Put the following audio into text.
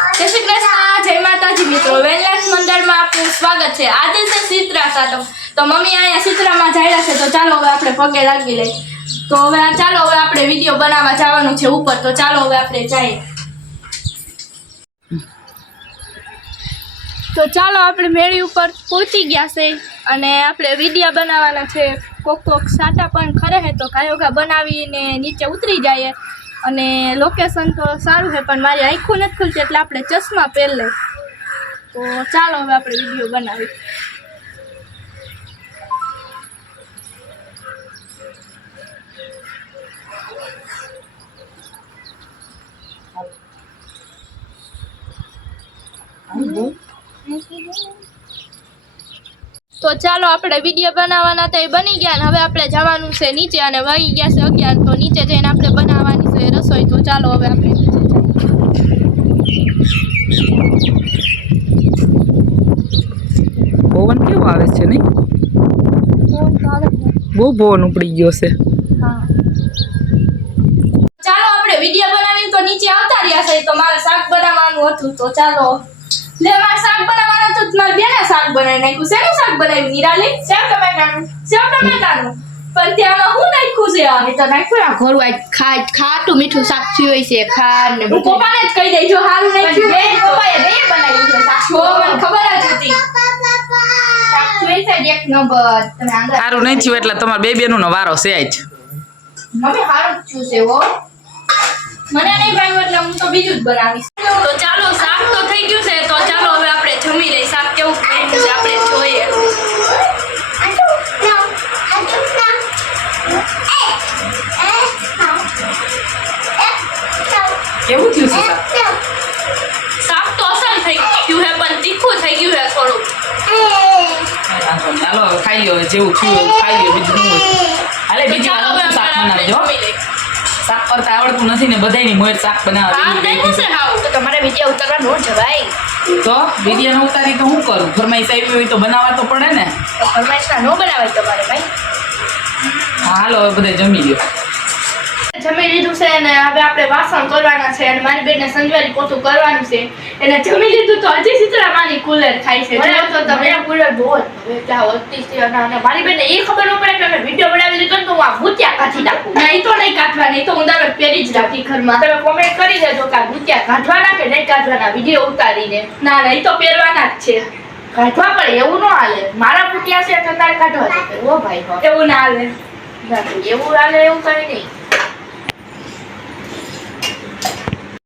જય શ્રી કૃષ્ણ, જય માતાજી મિત્રો. વેલનેસ મંડળમાં આપનું સ્વાગત છે. આજે છે શીતળા સાતમ. તો મમ્મી અહીંયા શીતળામાં જાય છે, તો ચાલો હવે આપણે પગે લાગી લઈએ. તો હવે ચાલો હવે આપણે વીડિયો બનાવવા જવાનું છે ઉપર. તો ચાલો હવે આપણે જઈએ. તો ચાલો આપણે મેળી ઉપર પહોંચી ગયા છે અને આપણે વિડીયા બનાવવાના છે. કોક કોક સાટા પણ ખરે હે તો કાયોગા બનાવીને નીચે ઉતરી જઈએ. અને લોકેશન તો સારું છે, પણ મારી આંખું નથી ખુલતી એટલે આપણે ચશ્મા પહેર તો ચાલો હવે આપણે વીડિયો બનાવી તો ચાલો આપણે વીડિયો બનાવવાના તો એ બની ગયા ને હવે આપણે જવાનું છે નીચે અને વાગી ગયા છે અગિયાર તો નીચે જઈને આપણે બનાવવાની છે રસોઈ તો ચાલો હવે આપણે પવન કેવો આવે છે નહીં? બહુ પવન ઉપડી ગયો છે. ચાલો આપણે વીડિયો બનાવીને તો નીચે આવતા રહ્યા છે. તો મારે શાક બનાવવાનું હતું. તો ચાલો. લે મારે શાક બનાવવાનું હતું. તો મારે બેને શાક બનાવી નાખ્યું. શેનું શાક બનાવ્યું? નિરાલી? સેવ ટમેટાનું? સેવ ટમેટાનું? પણ ત્યાંમાં હું છે આ તો નાખ્યું આ ઘરું આજ ખા ખાટું મીઠું શાક થયું હોય છે ખાર ને હું પપ્પાને જ કહી દઈ જો સારું થયું. બે પપ્પાએ બે બનાવ્યું છે શાક. મને ખબર જ હતી. સારું નહીં થયું એટલે તમારે બે બેનો વારો છે આજ. મમ્મી સારું જ થયું છે હો. મને નહીં ભાવ્યું એટલે હું તો બીજું જ બનાવીશ. તો ચાલો શાક તો થઈ ગયું છે. કેવું થયું છે શાક? શાક તો અસલ થઈ ગયું હે પણ તીખું થઈ ગયું હે થોડું. હાલો હવે ખાઈ લો હવે જેવું થયું ખાઈ લો બીજું શું હાલે બીજું સાપ ચાલો હવે શાક બનાવજો શાક કરતા આવડતું નથી ને બધાયની મોર શાક બનાવવા નહીં છે હાવ તો તમારે વીડિયો ઉતારવા ન જવાય. તો વીડિયો ન ઉતારી તો હું કરું? ફરમાઈશ આવી હોય તો બનાવવા તો પડે ને. ફરમાઈશ ના ન બનાવાય તમારે ભાઈ. હા હાલો હવે બધા જમી લ્યો. જમી લીધું છે અને હવે આપણે વાસણ કરવાના છે અને મારી બેનને સંજવારી પોતું કરવાનું છે. એને જમી લીધું તો હજી સીતરા માની કુલર થાય છે. જો તો તમે? કુલર બહુ ત્યાં વધતી છે અને મારી બેનને એ ખબર ન પડે કે મેં વીડિયો બનાવી લીધો તો હું આ ભૂતિયા કાઢી નાખું. ના ઈ તો નહીં કાઢવા નહીં તો હું દરરોજ પહેરી જ રાખી ઘરમાં. તમે કોમેન્ટ કરી દેજો કે આ ભૂતિયા કાઢવાના કે નહીં કાઢવાના વીડિયો ઉતારીને. ના ના એ તો પહેરવાના જ છે. કાઢવા પડે એવું ન હાલે. મારા ભૂતિયા છે તો તારે કાઢવા ઓ ભાઈ એવું ના હાલે. એવું હાલે એવું કઈ નહીં.